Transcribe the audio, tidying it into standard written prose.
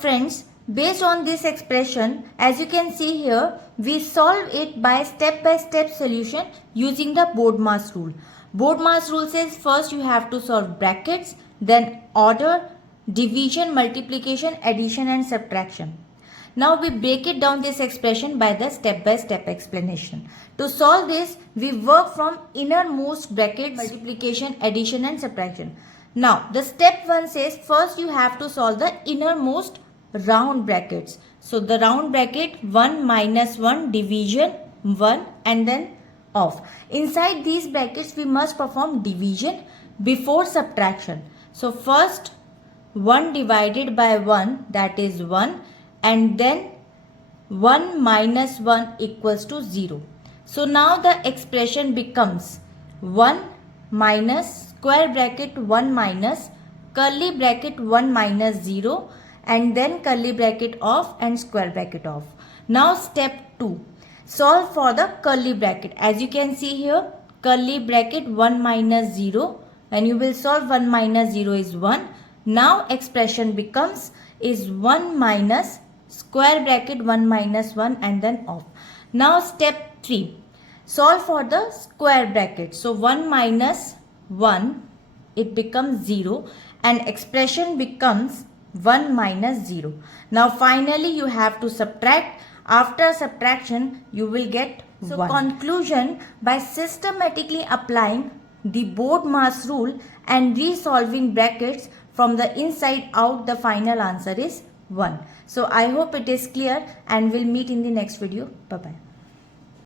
friends, based on this expression, as you can see here, we solve it by step-by-step solution using the BODMAS rule. BODMAS rule says first you have to solve brackets, then order, division, multiplication, addition and subtraction. Now we break it down this expression by the step-by-step explanation. To solve this, we work from innermost brackets, multiplication, addition and subtraction. Now the step 1 says first you have to solve the innermost round brackets. So the round bracket 1 minus 1 division 1 and then off. Inside these brackets we must perform division before subtraction. So first 1 divided by 1, that is 1, and then 1 minus 1 equals to 0. So now the expression becomes 1 minus square bracket 1 minus curly bracket 1 minus 0 and then curly bracket off and square bracket off. Now step 2. Solve for the curly bracket. As you can see here, curly bracket 1 minus 0, and you will solve 1 minus 0 is 1. Now expression becomes is 1 minus square bracket 1 minus 1 and then off. Now step 3. Solve for the square bracket. So 1 minus 1, it becomes 0 and expression becomes 1 minus 0. Now finally you have to subtract. After subtraction you will get 1. So conclusion, by systematically applying the BODMAS rule and resolving brackets from the inside out, the final answer is 1. So I hope it is clear and we'll meet in the next video. Bye bye.